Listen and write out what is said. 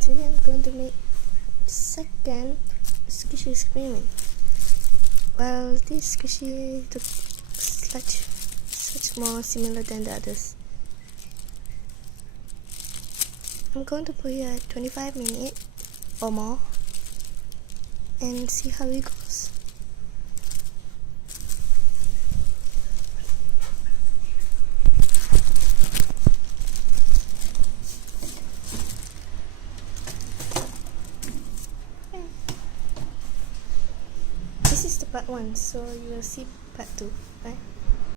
today I'm going to make second squishy screaming. Well, this squishy looks such more similar than the others. I'm going to put it at 25 minutes or more and see how it goes. This is the part 1, so you will see part 2, right?